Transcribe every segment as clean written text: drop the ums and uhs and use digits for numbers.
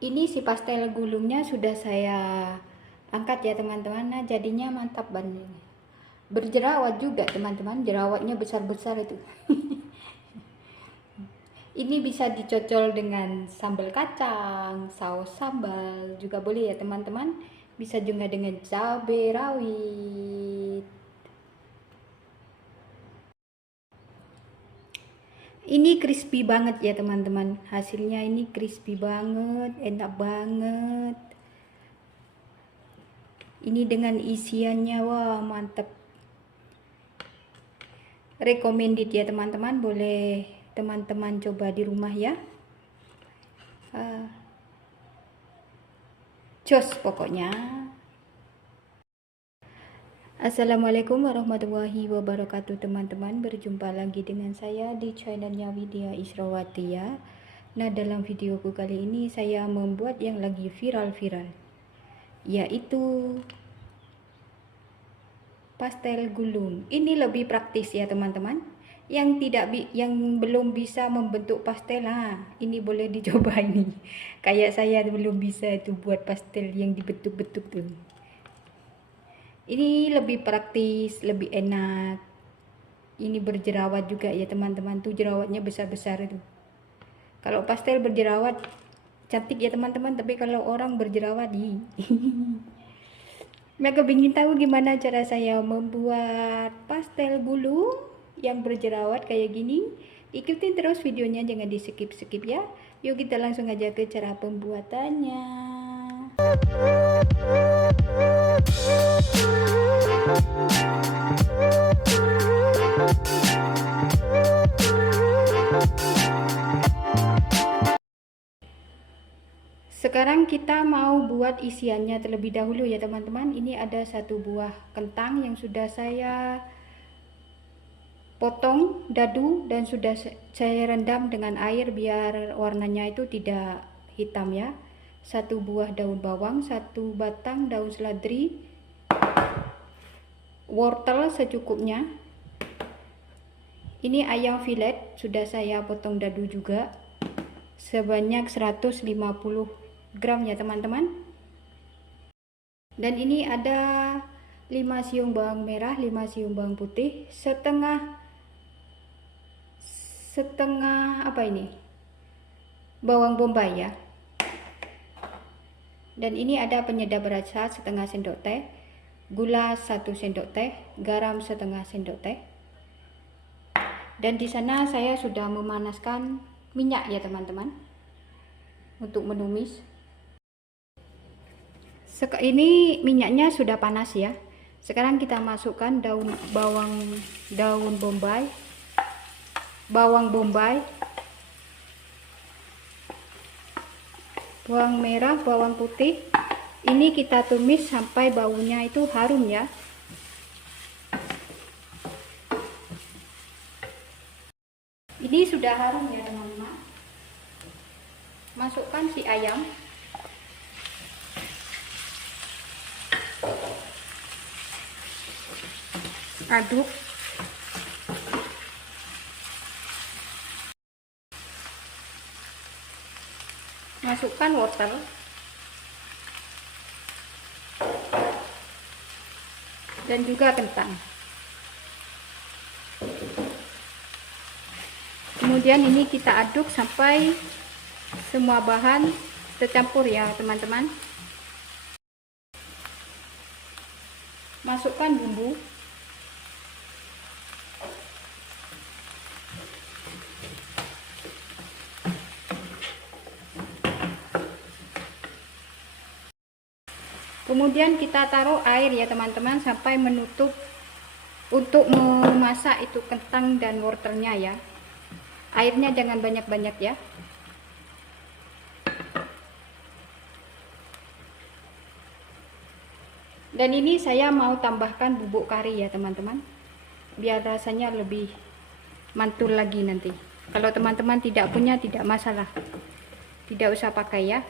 Ini si pastel gulungnya sudah saya angkat ya teman-teman. Nah, jadinya mantap banget. Berjerawat juga teman-teman, jerawatnya besar-besar itu. Ini bisa dicocol dengan sambal kacang, saus sambal juga boleh ya teman-teman. Bisa juga dengan cabai rawit. Ini crispy banget ya teman-teman. Hasilnya ini crispy banget, enak banget. Ini dengan isiannya, wah mantep. Recommended ya teman-teman, boleh teman-teman coba di rumah ya. Jos pokoknya. Assalamualaikum warahmatullahi wabarakatuh teman-teman. Berjumpa lagi dengan saya di channelnya Widya Israwati ya. Nah, dalam videoku kali ini saya membuat yang lagi viral-viral, yaitu pastel gulung. Ini lebih praktis ya teman-teman. Yang belum bisa membentuk pastel, ini boleh dicoba ini. Kayak saya belum bisa itu buat pastel yang dibentuk-bentuk tuh. Ini lebih praktis, lebih enak. Ini berjerawat juga ya teman-teman. Tuh jerawatnya besar-besar itu. Kalau pastel berjerawat cantik ya teman-teman, tapi kalau orang berjerawat Mereka ingin tahu gimana cara saya membuat pastel gulung yang berjerawat kayak gini? Ikutin terus videonya, jangan di skip-skip ya. Yuk kita langsung aja ke cara pembuatannya. Sekarang kita mau buat isiannya terlebih dahulu ya teman-teman. Ini ada satu buah kentang yang sudah saya potong dadu dan sudah saya rendam dengan air biar warnanya itu tidak hitam ya. Satu buah daun bawang, satu batang daun seledri, wortel secukupnya. Ini ayam filet sudah saya potong dadu juga sebanyak 150 gram ya teman-teman. Dan ini ada 5 siung bawang merah, 5 siung bawang putih, setengah apa ini, bawang bombay ya. Dan ini ada penyedap rasa setengah sendok teh, gula 1 sendok teh, garam setengah sendok teh. Dan di sana saya sudah memanaskan minyak ya teman-teman untuk menumis. Ini minyaknya sudah panas ya. Sekarang kita masukkan daun bombay, bawang bombay, bawang merah, bawang putih. Ini kita tumis sampai baunya itu harum ya. Ini sudah harum ya teman-teman. Masukkan si ayam. Aduk. Masukkan wortel. Dan juga kentang. Kemudian ini kita aduk sampai semua bahan tercampur ya teman-teman. Masukkan bumbu. Kemudian kita taruh air ya teman-teman sampai menutup untuk memasak itu kentang dan wortelnya ya. Airnya jangan banyak-banyak ya. Dan ini saya mau tambahkan bubuk kari ya teman-teman, biar rasanya lebih mantul lagi nanti. Kalau teman-teman tidak punya tidak masalah, tidak usah pakai ya.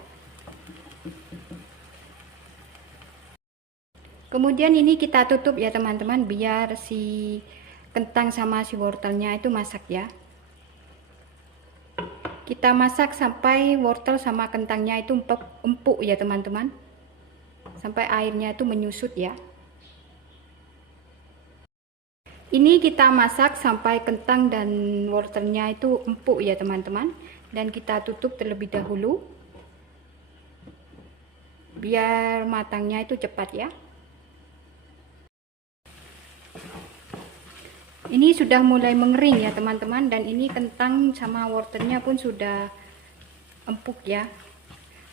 Kemudian ini kita tutup ya teman-teman, biar si kentang sama si wortelnya itu masak ya. Kita masak sampai wortel sama kentangnya itu empuk ya teman-teman, sampai airnya itu menyusut ya. Ini kita masak sampai kentang dan wortelnya itu empuk ya teman-teman, dan kita tutup terlebih dahulu biar matangnya itu cepat ya. Ini sudah mulai mengering ya teman-teman, dan ini kentang sama wortelnya pun sudah empuk ya.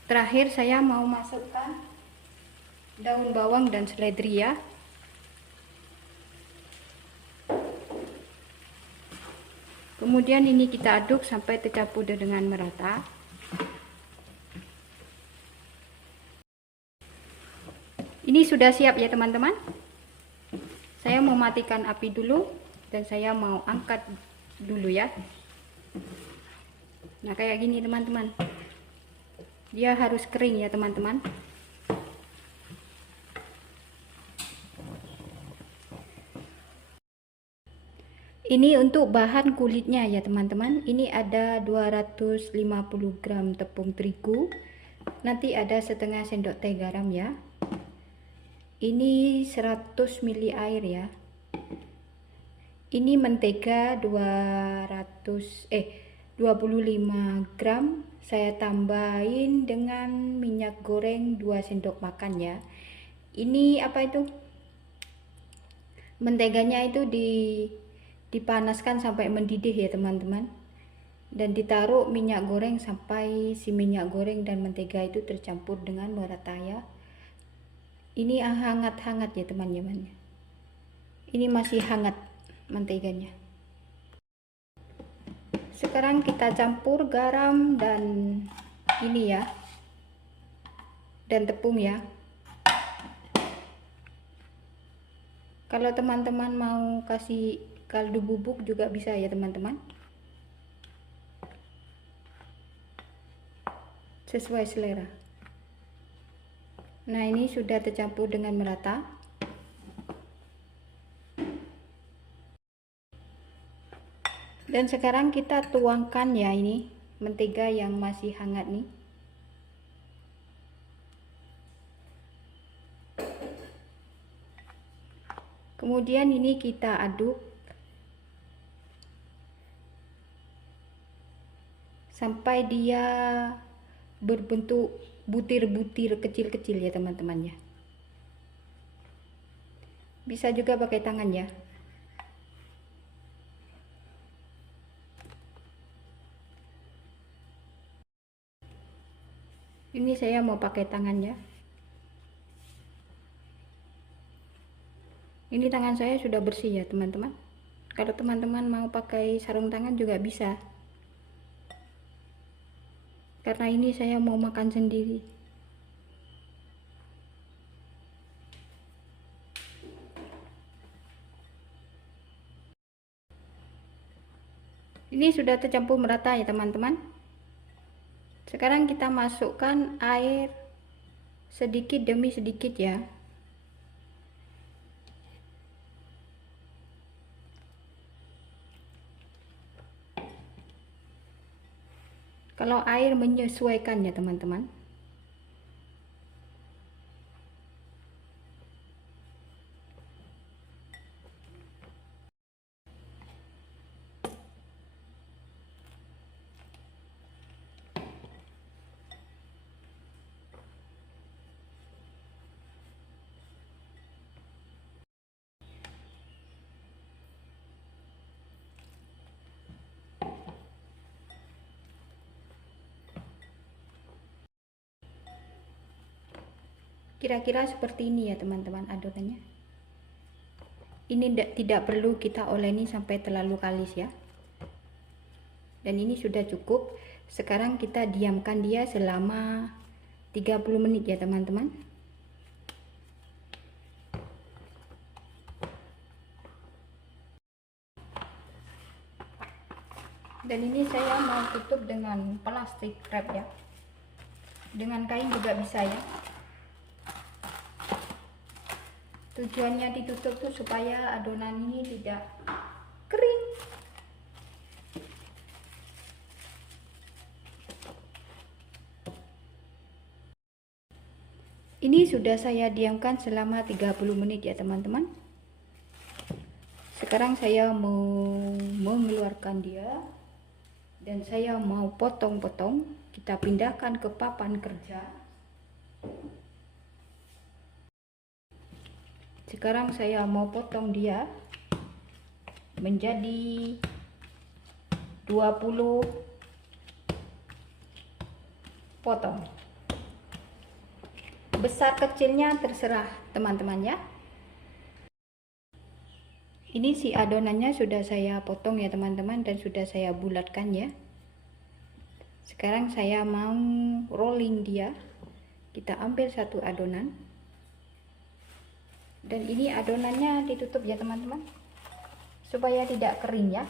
Terakhir saya mau masukkan daun bawang dan seledri ya. Kemudian ini kita aduk sampai tercampur dengan merata. Ini sudah siap ya teman-teman. Saya mau matikan api dulu dan saya mau angkat dulu ya. Nah, kayak gini teman-teman. Dia harus kering ya teman-teman. Ini untuk bahan kulitnya ya teman-teman. Ini ada 250 gram tepung terigu. Nanti ada setengah sendok teh garam ya. Ini 100 ml air ya. Ini mentega 25 gram. Saya tambahin dengan minyak goreng 2 sendok makan ya. Ini apa itu? Menteganya itu dipanaskan sampai mendidih ya teman-teman, dan ditaruh minyak goreng sampai si minyak goreng dan mentega itu tercampur dengan merata ya. Ini hangat-hangat ya teman-teman, ini masih hangat menteganya. Sekarang kita campur garam dan ini ya, dan tepung ya. Kalau teman-teman mau kasih kaldu bubuk juga bisa ya teman-teman, sesuai selera. Nah, ini sudah tercampur dengan merata. Dan sekarang kita tuangkan ya ini mentega yang masih hangat nih. Kemudian ini kita aduk sampai dia berbentuk butir-butir kecil-kecil ya teman-teman ya. Bisa juga pakai tangan ya. Ini saya mau pakai tangan ya. Ini tangan saya sudah bersih ya teman-teman. Kalau teman-teman mau pakai sarung tangan juga bisa, karena ini saya mau makan sendiri. Ini sudah tercampur merata ya teman-teman. Sekarang kita masukkan air sedikit demi sedikit ya. Kalau air menyesuaikan ya teman-teman. Kira-kira seperti ini ya teman-teman adonannya. Ini tidak perlu kita oleni sampai terlalu kalis ya. Dan ini sudah cukup. Sekarang kita diamkan dia selama 30 menit ya teman-teman. Dan ini saya mau tutup dengan plastik wrap ya. Dengan kain juga bisa ya. Tujuannya ditutup tuh supaya adonan ini tidak kering. Ini sudah saya diamkan selama 30 menit ya teman-teman. Sekarang saya mau mengeluarkan dia dan saya mau potong-potong. Kita pindahkan ke papan kerja. Sekarang saya mau potong dia menjadi 20 potong. Besar kecilnya terserah teman-teman ya. Ini si adonannya sudah saya potong ya teman-teman, dan sudah saya bulatkan ya. Sekarang saya mau rolling dia. Kita ambil satu adonan, dan ini adonannya ditutup ya teman-teman, supaya tidak kering ya.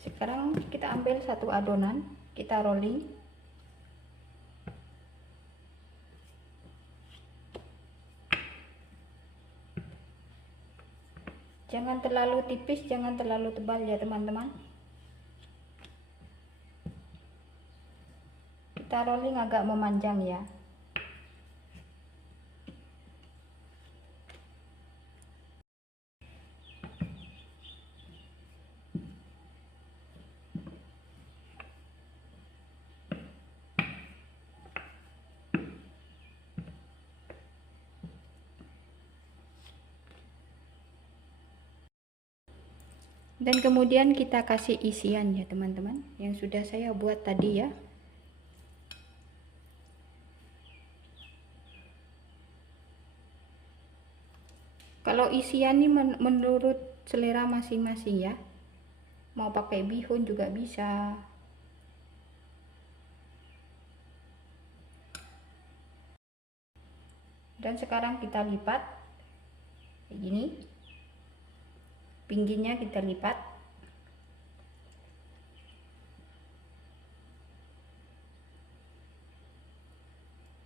Sekarang kita ambil satu adonan, kita rolling. Jangan terlalu tipis, jangan terlalu tebal ya teman-teman. Kita rolling agak memanjang ya. Dan kemudian kita kasih isian ya teman-teman, yang sudah saya buat tadi ya. Kalau isian ini menurut selera masing-masing ya. Mau pakai bihun juga bisa. Dan sekarang kita lipat kayak gini. Pinggirnya kita lipat.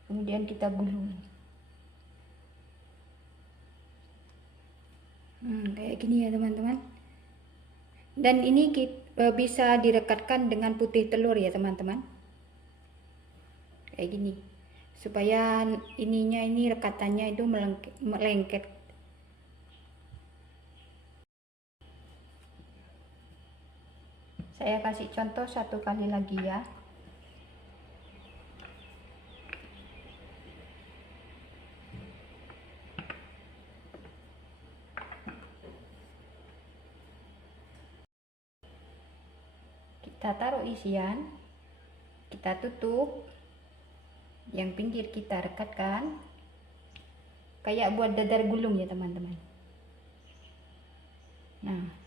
Kemudian kita gulung. Kayak gini ya teman-teman. Dan ini bisa direkatkan dengan putih telur ya teman-teman. Kayak gini. Supaya ininya ini rekatannya itu melengket. Saya kasih contoh satu kali lagi ya. Kita taruh isian, kita tutup, yang pinggir kita rekatkan, kayak buat dadar gulung ya teman-teman. Nah,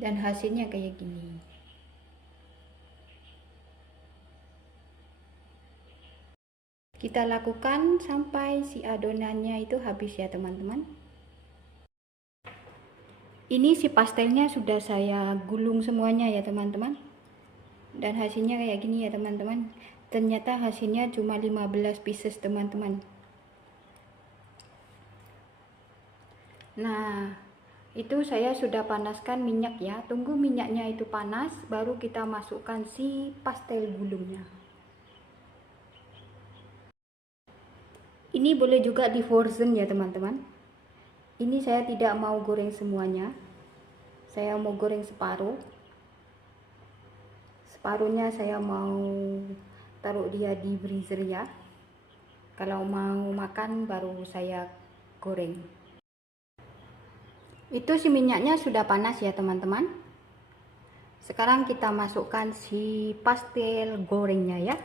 dan hasilnya kayak gini. Kita lakukan sampai si adonannya itu habis ya teman-teman. Ini si pastelnya sudah saya gulung semuanya ya teman-teman. Dan hasilnya kayak gini ya teman-teman. Ternyata hasilnya cuma 15 pieces teman-teman. Nah, itu saya sudah panaskan minyak ya. Tunggu minyaknya itu panas, baru kita masukkan si pastel gulungnya. Ini boleh juga di frozen ya teman-teman. Ini saya tidak mau goreng semuanya. Saya mau goreng separuh. Separuhnya saya mau taruh dia di freezer ya. Kalau mau makan baru saya goreng. Itu si minyaknya sudah panas ya teman-teman. Sekarang kita masukkan si pastel gorengnya ya.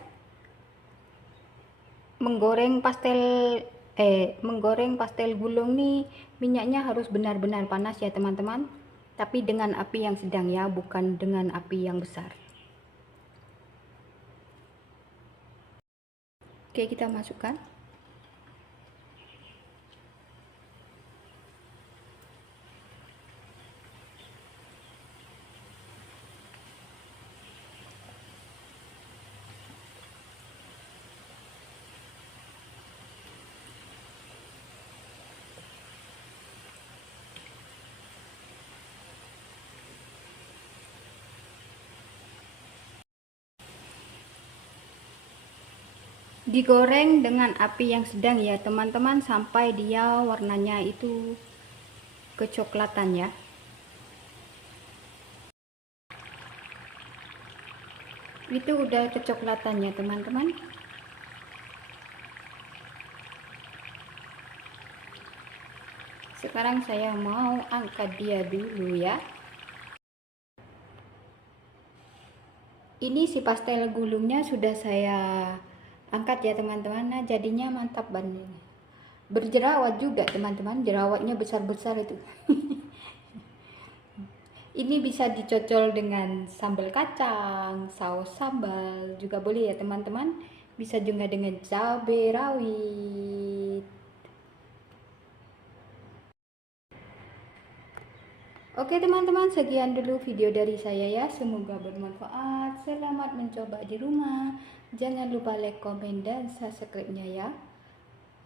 Menggoreng pastel gulung nih, minyaknya harus benar-benar panas ya teman-teman. Tapi dengan api yang sedang ya, bukan dengan api yang besar. Oke, kita masukkan. Digoreng dengan api yang sedang ya teman-teman, sampai dia warnanya itu kecoklatan ya. Itu udah kecoklatannya teman-teman. Sekarang saya mau angkat dia dulu ya. Ini si pastel gulungnya sudah saya angkat ya teman-teman. Nah, jadinya mantap banget. Berjerawat juga teman-teman, jerawatnya besar-besar itu. Ini bisa dicocol dengan sambal kacang, saus sambal juga boleh ya teman-teman. Bisa juga dengan cabai rawit. Oke teman-teman, sekian dulu video dari saya ya. Semoga bermanfaat. Selamat mencoba di rumah. Jangan lupa like, komen, dan subscribe-nya ya.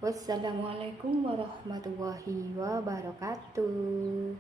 Wassalamualaikum warahmatullahi wabarakatuh.